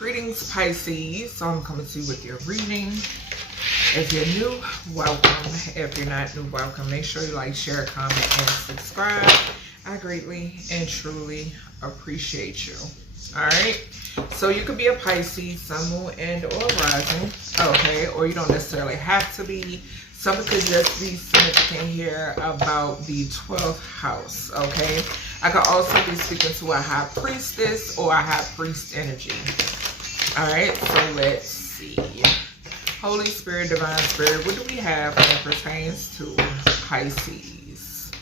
Greetings, Pisces. So I'm coming to you with your reading. If you're new, welcome. If you're not new, welcome. Make sure you like, share, comment, and subscribe. I greatly and truly appreciate you. Alright? So you could be a Pisces, Sun, Moon, and or Rising. Okay? Or you don't necessarily have to be. Something could just be significant here about the 12th house. Okay? I could also be speaking to a high priestess or a high priest energy. Alright, so let's see. Holy Spirit, Divine Spirit, what do we have when it pertains to Pisces?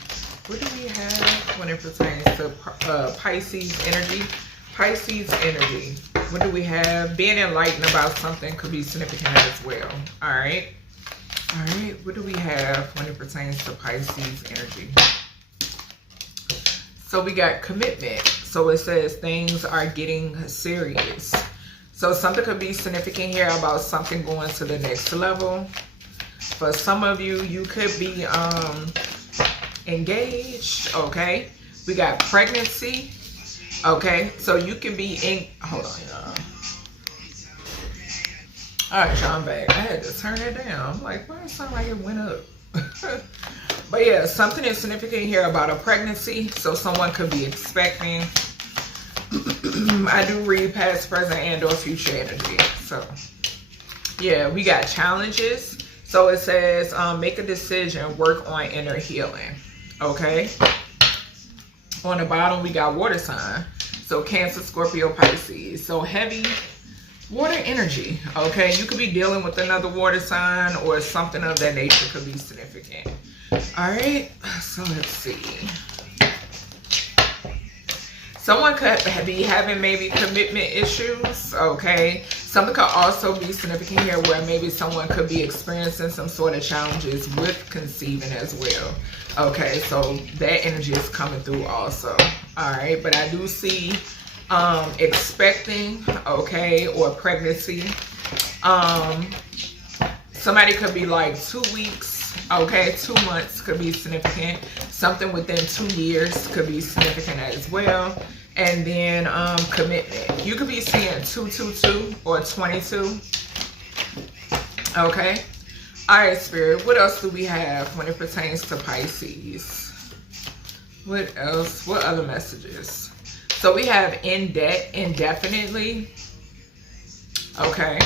What do we have when it pertains to Pisces energy? Pisces energy. What do we have? Being enlightened about something could be significant as well. Alright. Alright, what do we have when it pertains to Pisces energy? So we got commitment. So it says things are getting serious. So something could be significant here about something going to the next level. For some of you, you could be engaged, okay? We got pregnancy, okay? So you can be in, hold on, y'all. All right, y'all, I'm back. I had to turn it down. I'm like, why does it sound like it went up? But yeah, something is significant here about a pregnancy. So someone could be expecting. I do read past, present, and or future energy. So yeah, we got challenges. So it says make a decision, work on inner healing. Okay. On the bottom we got water sign. So Cancer, Scorpio, Pisces. So heavy water energy. Okay, you could be dealing with another water sign or something of that nature could be significant. All right, so let's see. Someone could be having maybe commitment issues, okay? Something could also be significant here where maybe someone could be experiencing some sort of challenges with conceiving as well. Okay, so that energy is coming through also. All right, but I do see expecting, okay, or pregnancy. Somebody could be like 2 weeks, okay, 2 months could be significant. Something within 2 years could be significant as well. And then commitment. You could be seeing 222 or 22. Okay. All right, Spirit. What else do we have when it pertains to Pisces? What else? What other messages? So we have in debt indefinitely. Okay.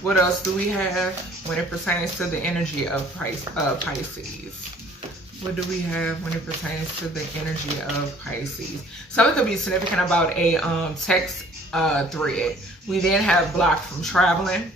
What else do we have when it pertains to the energy of Pisces? What do we have when it pertains to the energy of Pisces? Something could be significant about a text thread. We then have blocked from traveling.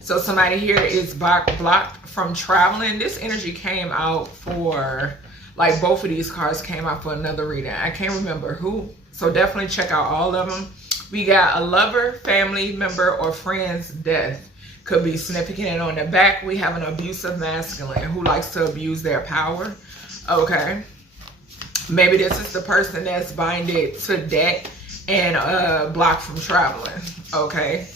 So somebody here is blocked from traveling. This energy came out for, like both of these cards came out for another reading. I can't remember who. So definitely check out all of them. We got a lover, family member, or friend's death. Could be significant. And on the back, we have an abusive masculine who likes to abuse their power. Okay. Maybe this is the person that's binded to debt and blocked from traveling. Okay.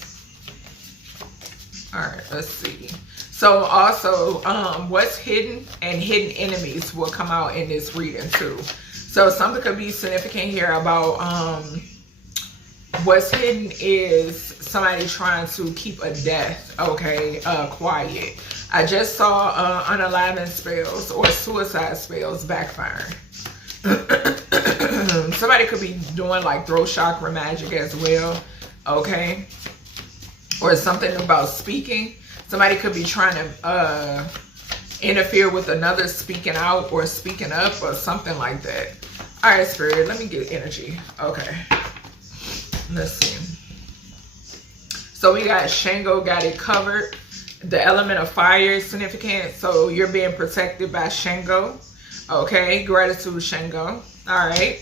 All right, let's see. So also, what's hidden and hidden enemies will come out in this reading too. So something could be significant here about what's hidden is somebody trying to keep a death, okay, quiet. I just saw unalignment spells or suicide spells backfiring. Somebody could be doing like throat chakra magic as well, okay? Or something about speaking. Somebody could be trying to interfere with another speaking out or speaking up or something like that. All right, Spirit, let me get energy. Okay. Let's see. So we got Shango got it covered. The element of fire is significant. So you're being protected by Shango. Okay. Gratitude, Shango. All right.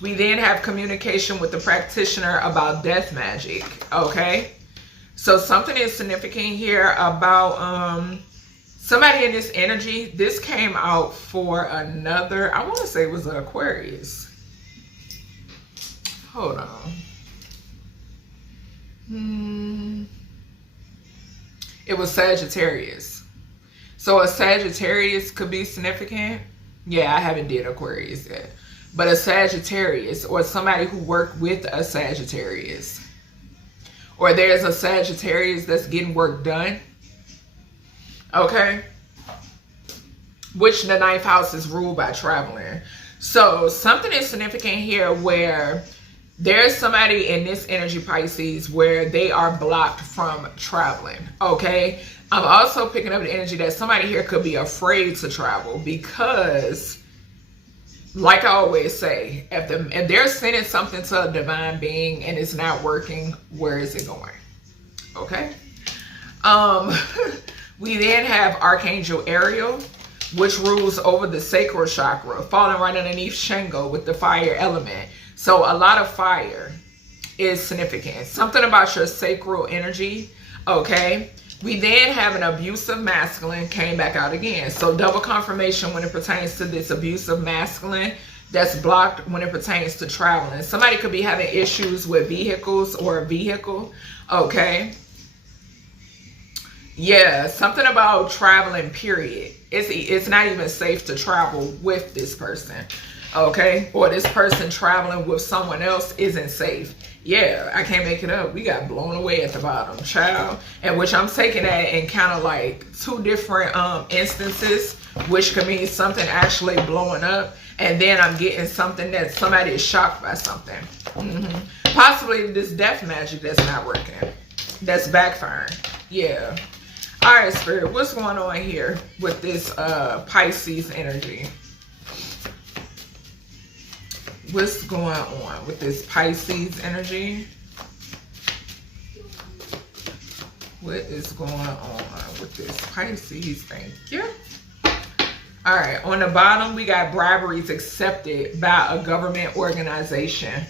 We then have communication with the practitioner about death magic. Okay. So something is significant here about somebody in this energy. This came out for another, I want to say it was an Aquarius. Hold on. It was Sagittarius. So a Sagittarius could be significant. Yeah, I haven't did Aquarius yet. But a Sagittarius or somebody who worked with a Sagittarius. or there's a Sagittarius that's getting work done. Okay. Which the 9th house is ruled by traveling. So something is significant here where there's somebody in this energy, Pisces, where they are blocked from traveling. Okay. I'm also picking up the energy that somebody here could be afraid to travel because, like I always say, if they're sending something to a divine being and it's not working, where is it going? Okay. We then have Archangel Ariel, which rules over the sacral chakra, falling right underneath Shango with the fire element. So a lot of fire is significant. Something about your sacral energy. Okay. We then have an abusive masculine came back out again. So double confirmation when it pertains to this abusive masculine that's blocked when it pertains to traveling. Somebody could be having issues with vehicles or a vehicle. Okay. Yeah, something about traveling, period. It's not even safe to travel with this person. Okay. Or this person traveling with someone else isn't safe. Yeah, I can't make it up. We got blown away at the bottom, child. And which I'm taking that in kind of like two different instances, which could mean something actually blowing up. And then I'm getting something that somebody is shocked by something. Possibly this death magic that's not working. That's backfiring. Yeah. All right, Spirit, what's going on here with this Pisces energy? What's going on with this Pisces energy? What is going on with this Pisces? Thank you. All right, on the bottom, we got briberies accepted by a government organization.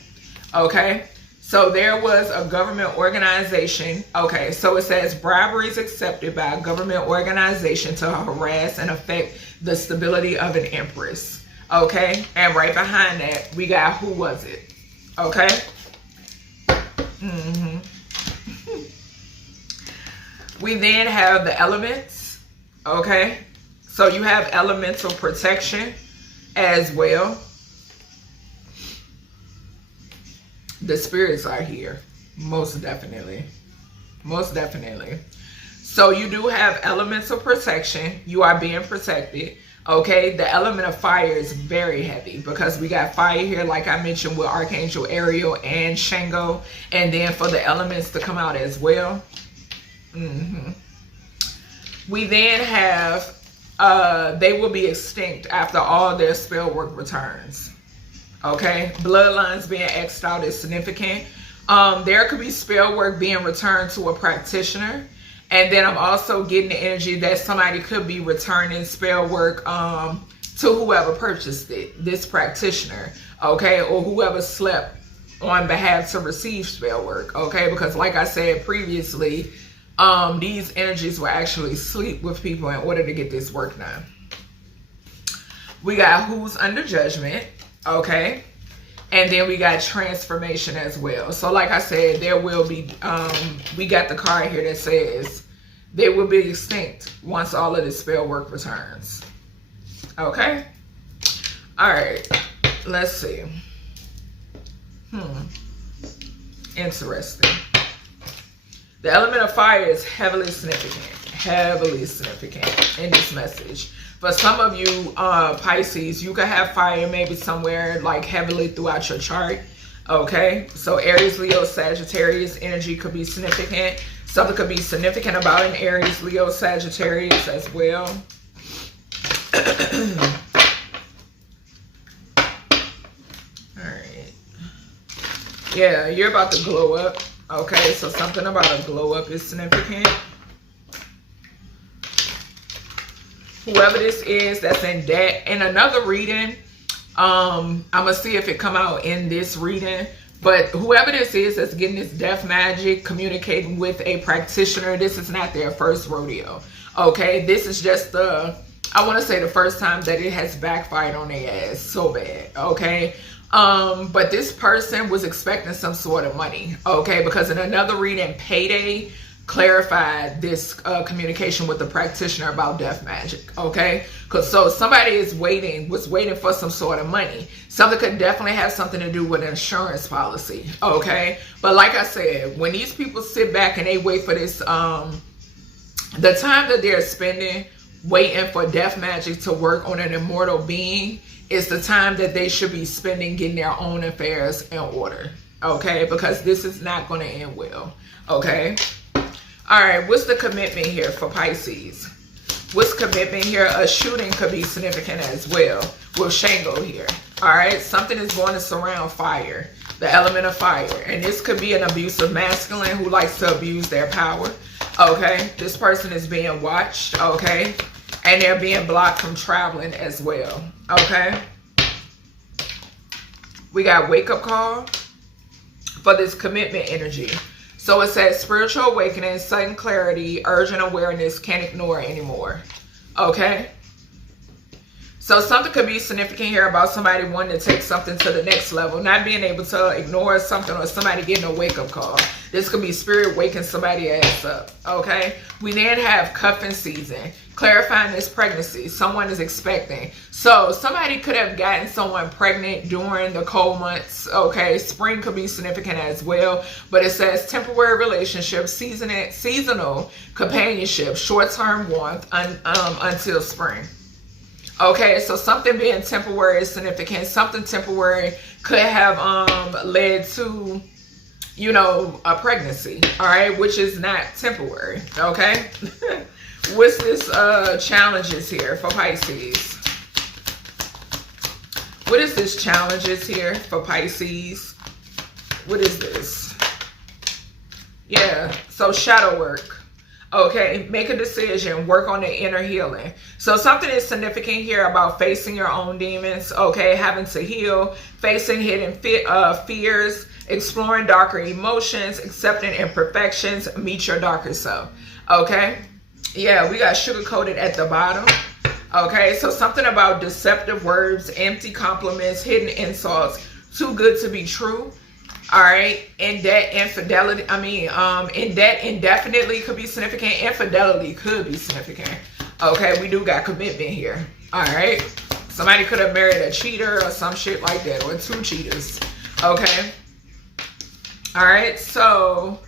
Okay, so there was a government organization. Okay, so it says briberies accepted by a government organization to harass and affect the stability of an empress. Okay, and right behind that, we got who was it? Okay. We then have the elements. Okay, so you have elemental protection as well. The spirits are here, most definitely. Most definitely. So you do have elemental protection. You are being protected. Okay, the element of fire is very heavy because we got fire here, like I mentioned, with Archangel Ariel and Shango. And then for the elements to come out as well. We then have, they will be extinct after all their spell work returns. Okay, bloodlines being X'd out is significant. There could be spell work being returned to a practitioner. And then I'm also getting the energy that somebody could be returning spell work to whoever purchased it, this practitioner, okay, or whoever slept on behalf to receive spell work, okay, because like I said previously, these energies will actually sleep with people in order to get this work done. We got who's under judgment, okay, and then we got transformation as well. So like I said, there will be, we got the card here that says they will be extinct once all of this spell work returns. Okay. All right. Let's see. Interesting. The element of fire is heavily significant in this message. For some of you Pisces, you could have fire maybe somewhere like heavily throughout your chart. Okay, so Aries, Leo, Sagittarius energy could be significant. Something could be significant about an Aries, Leo, Sagittarius as well. Alright. Yeah, you're about to glow up. Okay, so something about a glow up is significant. Whoever this is that's in debt. In another reading, I'm gonna see if it come out in this reading, but whoever this is that's getting this death magic, communicating with a practitioner, this is not their first rodeo. Okay, this is just I want to say the first time that it has backfired on their ass so bad. Okay, but this person was expecting some sort of money. Okay, because in another reading, payday, clarified this communication with the practitioner about death magic, okay? Because so somebody was waiting for some sort of money. Something could definitely have something to do with an insurance policy, okay? But like I said, when these people sit back and they wait for this, the time that they're spending waiting for death magic to work on an immortal being is the time that they should be spending getting their own affairs in order, okay? Because this is not going to end well, okay? All right, what's the commitment here for Pisces? What's commitment here? A shooting could be significant as well with Shango here. All right, something is going to surround fire, the element of fire. And this could be an abusive masculine who likes to abuse their power. Okay, this person is being watched, okay? And they're being blocked from traveling as well, okay? We got wake-up call for this commitment energy. So it says spiritual awakening, sudden clarity, urgent awareness, can't ignore anymore. Okay? So something could be significant here about somebody wanting to take something to the next level, not being able to ignore something or somebody getting a wake-up call. This could be spirit waking somebody ass up, okay? We then have cuffing season, clarifying this pregnancy. Someone is expecting. So somebody could have gotten someone pregnant during the cold months, okay? Spring could be significant as well, but it says temporary relationship, seasonal companionship, short-term warmth until spring. Okay, so something being temporary is significant. Something temporary could have led to, you know, a pregnancy, all right, which is not temporary, okay? What's this challenges here for Pisces? What is this challenges here for Pisces? What is this? Yeah, so shadow work. Okay, make a decision, work on the inner healing. So something is significant here about facing your own demons, okay, having to heal, facing hidden fears, exploring darker emotions, accepting imperfections, meet your darker self, okay? Yeah, we got sugar-coated at the bottom, okay? So something about deceptive words, empty compliments, hidden insults, too good to be true. All right, in debt, infidelity, in debt indefinitely could be significant. Infidelity could be significant. Okay, we do got commitment here. All right, somebody could have married a cheater or some shit like that, or two cheaters. Okay, all right, so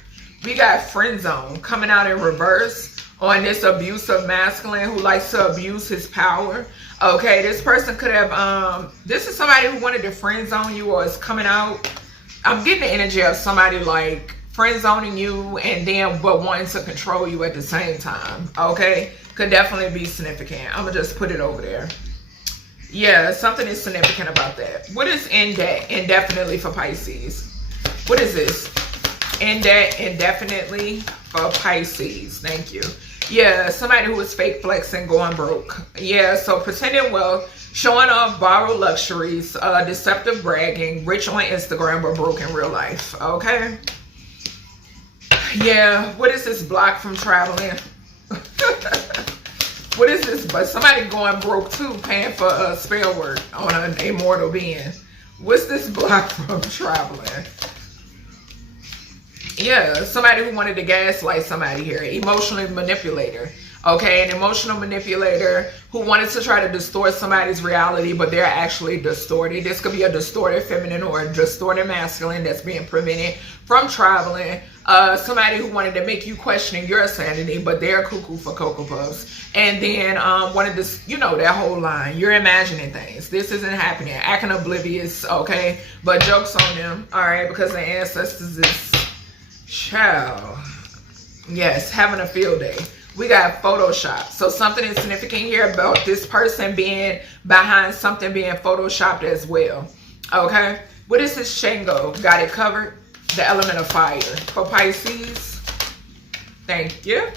we got friend zone coming out in reverse on this abusive masculine who likes to abuse his power. Okay, this person could have, this is somebody who wanted to friend zone you or is coming out. I'm getting the energy of somebody like friend zoning you and then but wanting to control you at the same time. Okay, could definitely be significant. I'm gonna just put it over there. Yeah, something is significant about that. What is in debt indefinitely for Pisces? What is this? In debt indefinitely for Pisces. Thank you. Yeah, somebody who is fake flexing, going broke. Yeah, so pretending wealth, showing off borrowed luxuries, deceptive bragging, rich on Instagram but broke in real life. Okay. Yeah, what is this block from traveling? What is this? But somebody going broke too, paying for spell work on an immortal being. What's this block from traveling? Yeah, somebody who wanted to gaslight somebody here. Emotionally manipulator. Okay, an emotional manipulator who wanted to try to distort somebody's reality, but they're actually distorted. This could be a distorted feminine or a distorted masculine that's being prevented from traveling. Somebody who wanted to make you question your sanity, but they're cuckoo for Cocoa Puffs. And then wanted to, you know, that whole line. You're imagining things. This isn't happening. Acting oblivious, okay? But jokes on them, all right? Because the ancestors is, child. Yes, having a field day. We got Photoshop. So something is significant here about this person being behind something being Photoshopped as well. Okay. What is this Shango? Got it covered? The element of fire for Pisces. Thank you.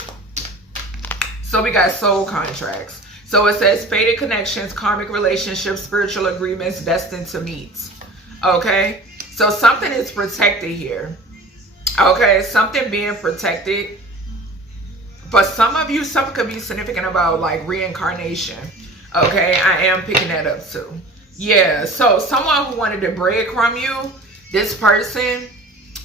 So we got soul contracts. So it says fated connections, karmic relationships, spiritual agreements destined to meet. Okay. So something is protected here. Okay. Something being protected. For some of you, something could be significant about like reincarnation. Okay, I am picking that up too. Yeah, so someone who wanted to breadcrumb you, this person,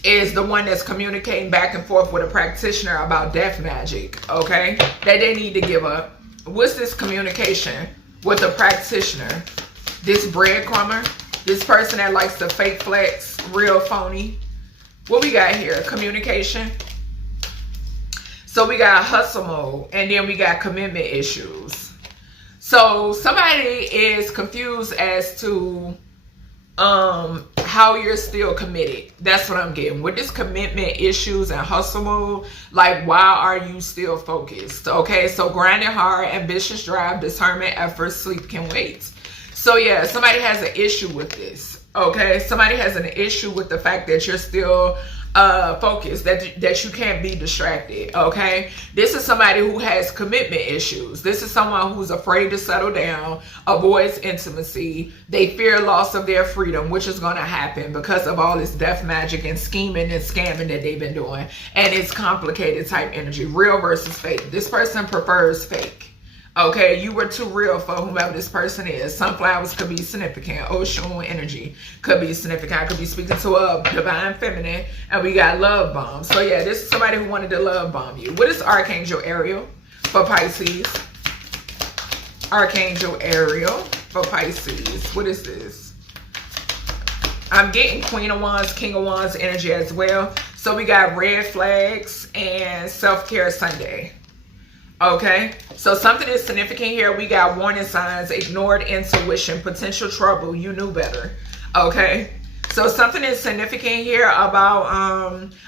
is the one that's communicating back and forth with a practitioner about death magic, okay? That they need to give up. What's this communication with a practitioner? This breadcrumber, this person that likes to fake flex, real phony. What we got here? Communication. So we got hustle mode, and then we got commitment issues. So somebody is confused as to how you're still committed. That's what I'm getting. With this commitment issues and hustle mode, like, why are you still focused? Okay, so grinding hard, ambitious drive, determined effort, sleep can wait. So yeah, somebody has an issue with this. Okay, somebody has an issue with the fact that you're still focused, that you can't be distracted. Okay, this is somebody who has commitment issues. This is someone who's afraid to settle down, avoids intimacy. They fear loss of their freedom, which is going to happen because of all this death magic and scheming and scamming that they've been doing. And it's complicated type energy, real versus fake. This person prefers fake. Okay, you were too real for whomever this person is. Sunflowers could be significant. Ocean energy could be significant. I could be speaking to a divine feminine. And we got love bomb. So yeah, this is somebody who wanted to love bomb you. What is Archangel Ariel for Pisces? Archangel Ariel for Pisces. What is this? I'm getting Queen of Wands, King of Wands energy as well. So we got red flags and self-care Sunday. Okay, so something is significant here. We got warning signs, ignored intuition, potential trouble. You knew better. Okay, so something is significant here about,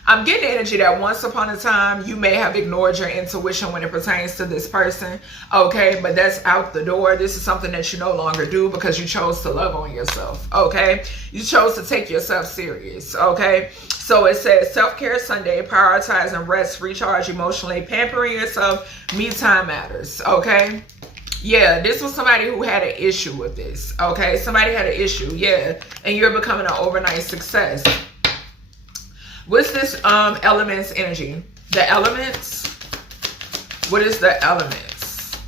I'm getting energy that once upon a time, you may have ignored your intuition when it pertains to this person. Okay, but that's out the door. This is something that you no longer do because you chose to love on yourself. Okay, you chose to take yourself serious. Okay. So it says self-care Sunday, prioritizing rest, recharge emotionally, pampering yourself, me time matters, okay? Yeah, this was somebody who had an issue with this, okay? Somebody had an issue, yeah, and you're becoming an overnight success. What's this elements energy? The elements? What is the elements?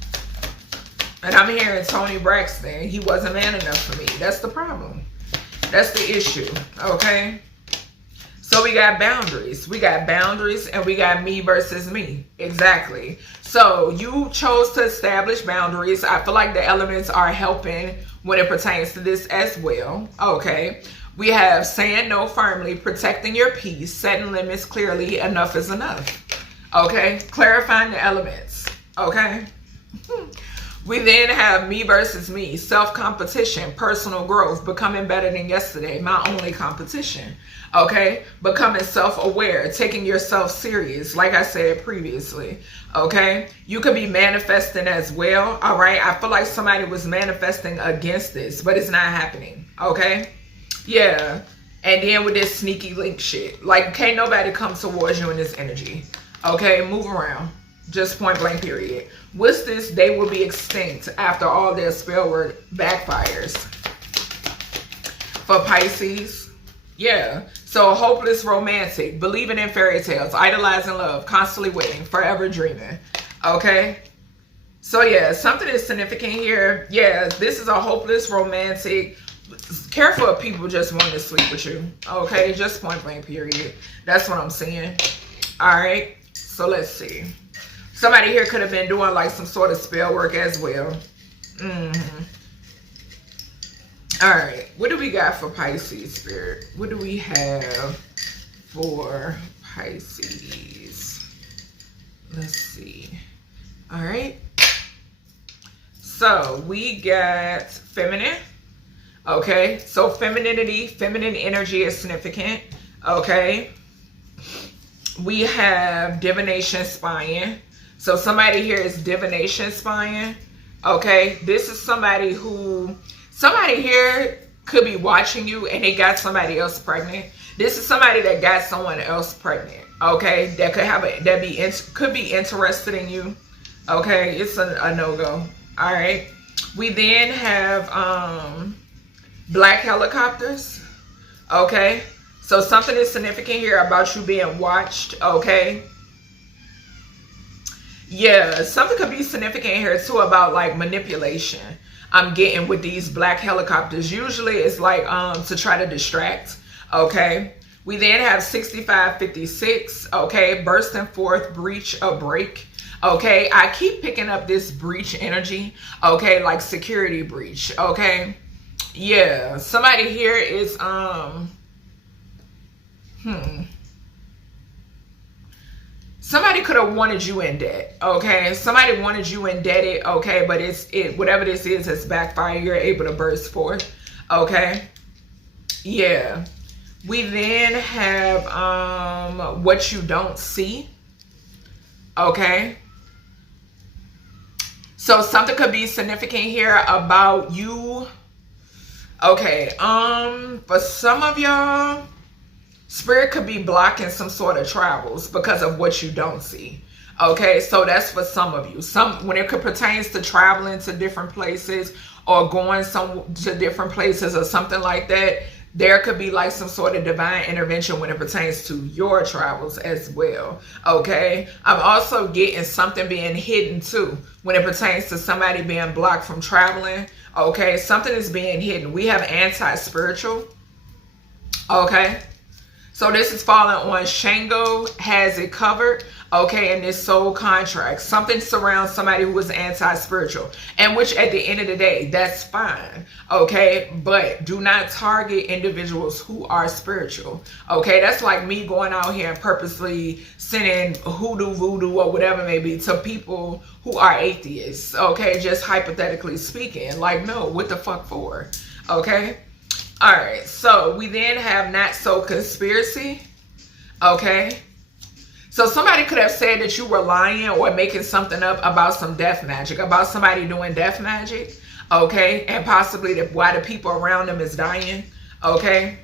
And I'm hearing Tony Braxton, he wasn't man enough for me. That's the problem. That's the issue, okay? So we got boundaries. We got boundaries and we got me versus me. Exactly. So you chose to establish boundaries. I feel like the elements are helping when it pertains to this as well. Okay. We have saying no firmly, protecting your peace, setting limits clearly. Enough is enough. Okay. Clarifying the elements. Okay. We then have me versus me, self-competition, personal growth, becoming better than yesterday, my only competition, okay? Becoming self-aware, taking yourself serious, like I said previously, okay? You could be manifesting as well, all right? I feel like somebody was manifesting against this, but it's not happening, okay? Yeah, and then with this sneaky link shit, like can't nobody come towards you in this energy, okay? Move around. Just point blank period. What's this? They will be extinct after all their spell work backfires. For Pisces, yeah. So hopeless romantic, believing in fairy tales, idolizing love, constantly waiting, forever dreaming. Okay. So yeah, something is significant here. Yeah, this is a hopeless romantic. Careful of people just wanting to sleep with you. Okay, just point blank period. That's what I'm seeing. All right. So let's see. Somebody here could have been doing like some sort of spell work as well. All right. What do we got for Pisces, Spirit? What do we have for Pisces? Let's see. All right. So we got feminine. Okay. So femininity, feminine energy is significant. Okay. We have divination spying. So somebody here is divination spying. Okay. This is somebody here could be watching you and they got somebody else pregnant. This is somebody that got someone else pregnant. Okay. That could be interested in you. Okay. It's a no-go. All right. We then have black helicopters. Okay. So something is significant here about you being watched. Okay. Yeah, something could be significant here too about like manipulation. I'm getting with these black helicopters. Usually it's like to try to distract. Okay. We then have 6556, okay, bursting forth, breach, a break. Okay, I keep picking up this breach energy, okay, like security breach, okay? Yeah, somebody here is, somebody could have wanted you in debt, okay? Somebody wanted you indebted, okay, but whatever this is, it's backfire. You're able to burst forth, okay? Yeah. We then have what you don't see, okay? So something could be significant here about you. Okay, for some of y'all, Spirit could be blocking some sort of travels because of what you don't see. Okay, so that's for some of you. When it pertains to traveling to different places or going to different places or something like that, there could be like some sort of divine intervention when it pertains to your travels as well. Okay, I'm also getting something being hidden too when it pertains to somebody being blocked from traveling. Okay, something is being hidden. We have anti-spiritual. Okay, so this is falling on Shango, has it covered. Okay, in this soul contract, something surrounds somebody who is anti-spiritual, and which at the end of the day, that's fine. Okay, but do not target individuals who are spiritual. Okay, that's like me going out here and purposely sending hoodoo, voodoo, or whatever it may be to people who are atheists. Okay, just hypothetically speaking, like, no, what the fuck for? Okay, all right, so we then have not so conspiracy. Okay. So somebody could have said that you were lying or making something up about some death magic, about somebody doing death magic, okay? And possibly why the people around them is dying, okay?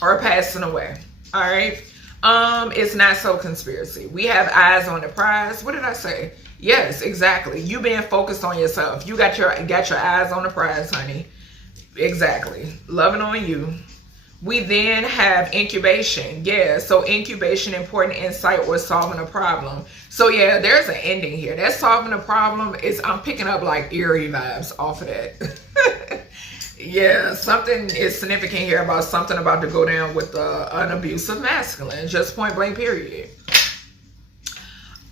Or passing away, all right? It's not so conspiracy. We have eyes on the prize. What did I say? Yes, exactly. You being focused on yourself. You got your eyes on the prize, honey. Exactly. Loving on you. We then have incubation. Yeah, so incubation, important insight or solving a problem. So yeah, there's an ending here. That solving a problem is, I'm picking up like eerie vibes off of that. Yeah, something is significant here about something about to go down with an abusive masculine. Just point blank period.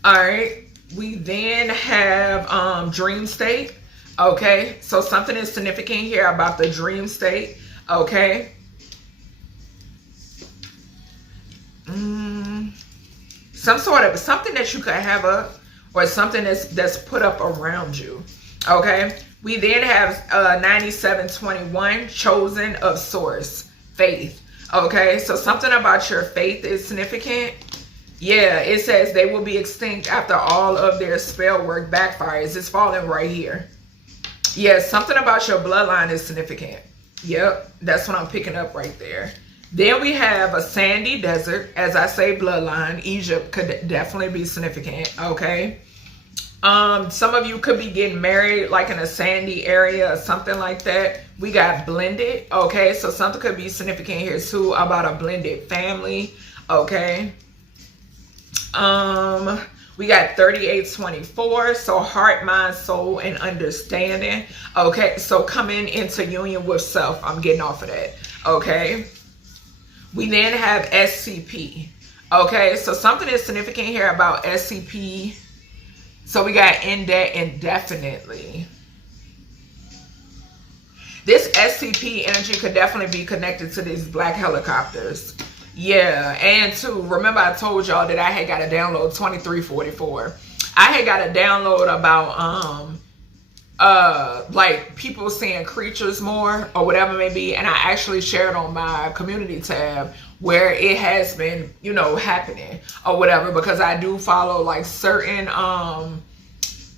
All right. We then have dream state. Okay, so something is significant here about the dream state. Okay. Something that you could have up, or something that's put up around you. Okay, we then have 9721, chosen of source, faith. Okay, so something about your faith is significant. Yeah, it says they will be extinct after all of their spell work backfires. It's falling right here. Yeah, something about your bloodline is significant. Yep, that's what I'm picking up right there. Then we have a sandy desert. As I say, bloodline. Egypt could definitely be significant, okay? Some of you could be getting married like in a sandy area or something like that. We got blended, okay? So something could be significant here too about a blended family, okay? We got 3824, so heart, mind, soul, and understanding. Okay, so coming into union with self. I'm getting off of that, okay? We then have SCP. Okay, so something is significant here about SCP. So we got in debt indefinitely. This SCP energy could definitely be connected to these black helicopters. Yeah, and too, remember I told y'all that I had got to download 2344. I had got to download about like people seeing creatures more or whatever it may be, and I actually shared on my community tab where it has been, you know, happening or whatever, because I do follow like certain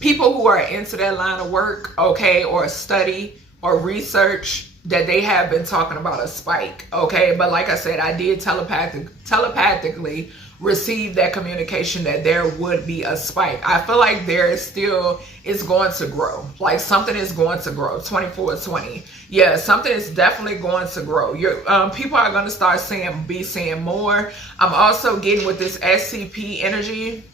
people who are into that line of work, okay, or study or research, that they have been talking about a spike, okay? But like I said, I did telepathically receive that communication that there would be a spike. I feel like there is still, it's going to grow. Like something is going to grow. 2420. Yeah, something is definitely going to grow. Your people are going to start seeing more. I'm also getting with this SCP energy.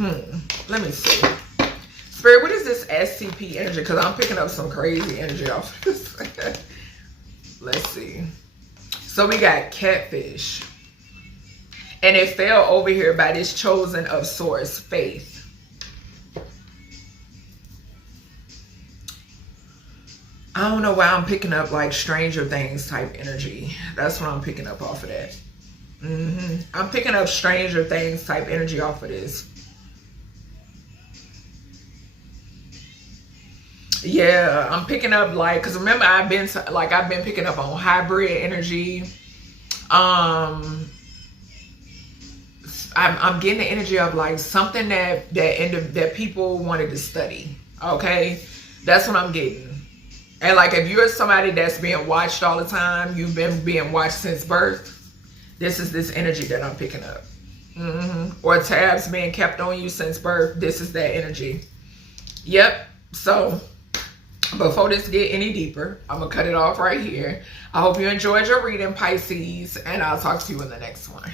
Let me see. Spirit, what is this SCP energy? Because I'm picking up some crazy energy off of this. Let's see. So we got catfish. And it fell over here by this chosen of source, faith. I don't know why I'm picking up like Stranger Things type energy. That's what I'm picking up off of that. I'm picking up Stranger Things type energy off of this. Yeah, I'm picking up like, because remember I've been picking up on hybrid energy. I'm getting the energy of like something that people wanted to study. Okay, that's what I'm getting. And like if you're somebody that's being watched all the time, you've been being watched since birth, this is this energy that I'm picking up. Or tabs being kept on you since birth, this is that energy. Yep. So before this get any deeper, I'm gonna cut it off right here. I hope you enjoyed your reading, Pisces, and I'll talk to you in the next one.